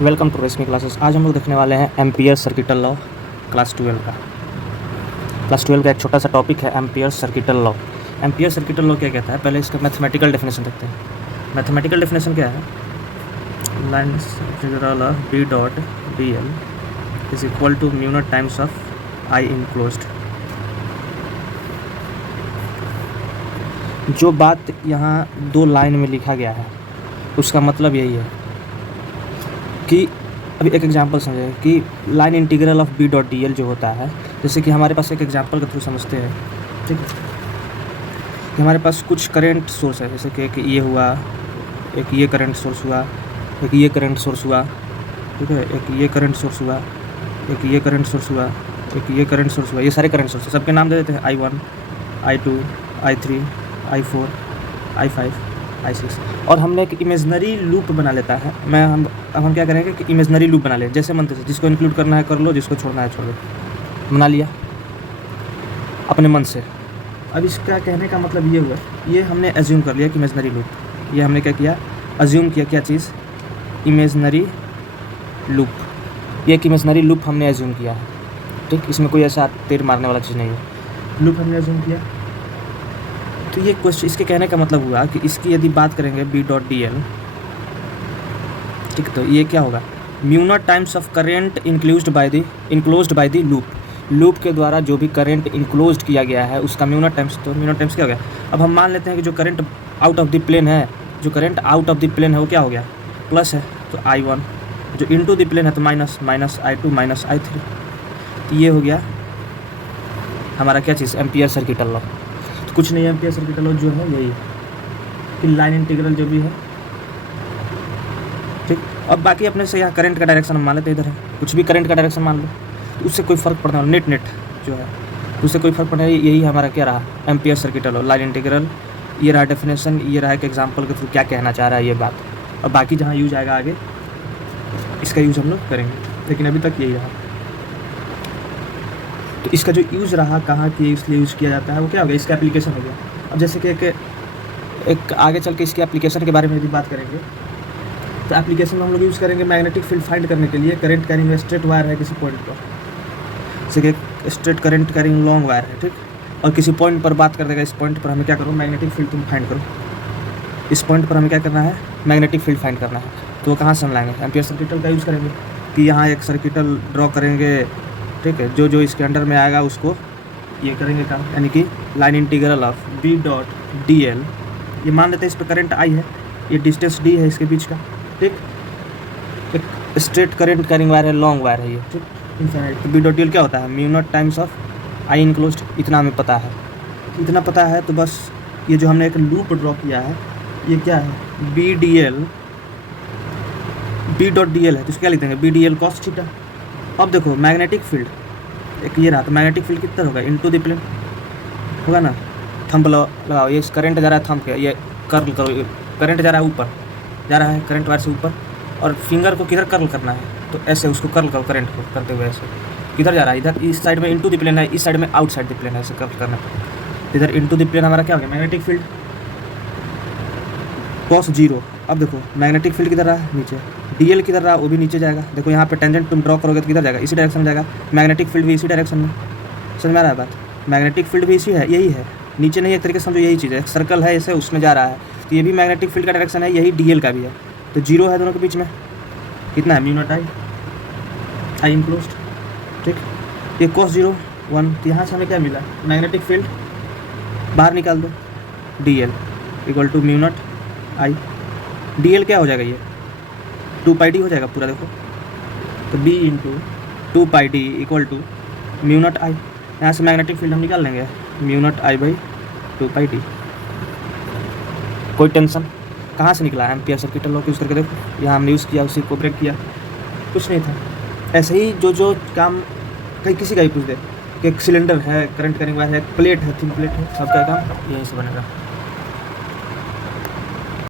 Welcome to रेशमी classes. आज हम लोग देखने वाले हैं एम्पियर सर्किटल लॉ क्लास 12 का। क्लास 12 का एक छोटा सा टॉपिक है ampere circuital law. Ampere circuital law क्या कहता है, पहले इसका मैथमेटिकल डेफिनेशन देखते हैं। मैथमेटिकल डेफिनेशन क्या है? Line integral of B dot D L is equal to mu naught times of I enclosed. जो बात यहाँ दो लाइन में लिखा गया है उसका मतलब यही है कि अभी एक एग्जांपल समझें कि line integral of B dot D L जो होता है, जैसे कि हमारे पास एक एग्जांपल के थ्रू समझते हैं, ठीक है, कि हमारे पास कुछ करंट सोर्स है, जैसे कि एक ये हुआ, एक ये करंट सोर्स हुआ, एक ये करंट सोर्स हुआ, ठीक है, एक ये करंट सोर्स हुआ, एक ये करंट सोर्स हुआ, एक ये करंट सोर्स हुआ। ये सारे करंट सोर्स सबके नाम दे देते हैं I1, I2, I3, I4, I5, I6। और हमने एक इमेजनरी लूप बना लेता है। अब हम क्या करेंगे कि इमेजनरी लूप बना लें, जैसे मन से, जिसको इंक्लूड करना है कर लो, जिसको छोड़ना है छोड़ दो। बना लिया अपने मन से। अब इसका कहने का मतलब ये हुआ, ये हमने एज्यूम कर लिया कि इमेजनरी लूप, ये हमने क्या किया, एज्यूम किया, क्या चीज़, इमेजनरी लूप। ये एक इमेजनरी लूप हमने एज्यूम किया है, ठीक, इसमें कोई ऐसा तीर मारने वाला चीज़ नहीं है, लूप हमने एज्यूम किया। तो ये क्वेश्चन, इसके कहने का मतलब हुआ कि इसकी यदि बात करेंगे बी डॉट डी एल, ठीक, तो ये क्या होगा, mu naught times of current enclosed by the loop के द्वारा जो भी करंट इनक्लोज्ड किया गया है उसका म्यू नॉट टाइम्स। तो म्यू नॉट टाइम्स क्या हो गया? अब हम मान लेते हैं कि जो current out of the plane है, जो current out of the plane है वो क्या हो गया, प्लस है, तो I1, जो इनटू द प्लेन है तो minus, minus I2 minus I3। तो ये हो गया हमारा क्या चीज़, एम्पियर सर्किटल लॉ। तो कुछ नहीं है, एम्पियर सर्किटल लॉ जो है यही है कि लाइन इंटीग्रल जो भी है, ठीक। अब बाकी अपने से यहाँ करंट का डायरेक्शन हम मान लेते हैं, इधर है, कुछ भी करंट का डायरेक्शन मान लो, तो उससे कोई फ़र्क पड़ने वाला, नेट जो है उससे कोई फ़र्क पड़ने वाला, यही हमारा क्या रहा, ampere circuital law, line integral. ये रहा डेफिनेशन, ये रहा एक एग्जांपल के थ्रू क्या कहना चाह रहा है ये बात। अब बाकी जहाँ यूज आएगा आगे इसका यूज हम लोग करेंगे, लेकिन अभी तक यही रहा। तो इसका जो यूज़ रहा, कहाँ की इसलिए यूज़ किया जाता है, वो क्या हो गया, इसका एप्लीकेशन हो गया। अब जैसे कि एक आगे चल के इसके एप्लीकेशन के बारे में यदि बात करेंगे, तो एप्लीकेशन में हम लोग यूज़ करेंगे मैग्नेटिक फील्ड फाइंड करने के लिए। करंट कैरिंग स्ट्रेट वायर है किसी पॉइंट पर, जैसे कि straight current carrying long wire है, ठीक, और किसी पॉइंट पर बात कर देगा, इस पॉइंट पर हमें क्या करो, मैग्नेटिक फील्ड तुम फाइंड करो। इस पॉइंट पर हमें क्या करना है, मैग्नेटिक फील्ड फाइंड करना है। तो कहाँ से हम लाएंगे, एम्पियर सर्किटल का यूज़ करेंगे कि यहाँ एक सर्किटल ड्रॉ करेंगे, ठीक है, जो इसके अंडर में आएगा उसको ये करेंगे काम, यानी कि line integral of B dot D L. ये मान लेते हैं इस पर करंट आई है, ये डिस्टेंस डी है इसके बीच का, ठीक, एक स्ट्रेट करंट कैरिंग वायर है, लॉन्ग वायर है ये, ठीक, इनफाइनाइट। तो बी डॉट डी एल क्या होता है, mu naught times of I enclosed. इतना हमें पता है, इतना पता है, तो बस ये जो हमने एक लूप ड्रॉ किया है ये क्या है, B D L, B dot D L है, तो इसको क्या लिख देंगे, B D L cos theta. अब देखो मैग्नेटिक फील्ड एक ये रहा, तो मैग्नेटिक फील्ड कितना होगा, इनटू द प्लेन होगा ना। थंब लगाओ, ये करंट जा रहा है थंब के, ये कर्ल करो, करंट जा रहा है ऊपर, जा रहा है करंट वायर से ऊपर, और फिंगर को किधर कर्ल करना है, तो ऐसे उसको कर्ल करो, करंट को करते हुए ऐसे किधर जा रहा है, इधर, इस साइड में इनटू द प्लेन है, इस साइड में आउटसाइड द प्लेन है, ऐसे कर्ल करना है। इधर इनटू द प्लेन हमारा क्या हो गया, मैग्नेटिक फील्ड कॉस 0। अब देखो मैग्नेटिक फील्ड किधर रहा, नीचे, डीएल किधर रहा, वो भी नीचे जाएगा। देखो यहाँ पे टेंजेंट तुम ड्रॉ करोगे तो किधर जाएगा, इसी डायरेक्शन में जाएगा, मैग्नेटिक फील्ड भी इसी डायरेक्शन में। समझ में आ रहा है बात, मैग्नेटिक फील्ड भी इसी है, यही है, नीचे नहीं, एक तरीके से समझो यही चीज़ है, एक सर्कल है ऐसे उसमें जा रहा है, तो ये भी मैग्नेटिक फील्ड का डायरेक्शन है, यही डीएल का भी है। तो 0 है दोनों के बीच में, कितना है, म्यू नॉट आई इनक्लोज्ड, ठीक। ये कॉस 0 1, तो यहाँ से हमें क्या मिला, मैग्नेटिक फील्ड बाहर निकाल दो, D L equal to mu naught I. D L क्या हो जाएगा, ये 2 पाई डी हो जाएगा पूरा, देखो, तो B into 2 pi D equal to mu naught I. यहाँ से मैग्नेटिक फील्ड हम निकाल लेंगे, mu naught I by 2 pi D. कोई टेंशन, कहाँ से निकला, एम्पियर सर्किटल लॉ यूज़ करके देखो, यहाँ हमने यूज़ किया, उसी को ब्रेक किया, कुछ नहीं था। ऐसे ही जो काम कहीं किसी का ही पूछ दे कि एक सिलेंडर है, करंट कैरिंग वायर है, प्लेट है, थिन प्लेट है, सबका काम यहीं से बनेगा।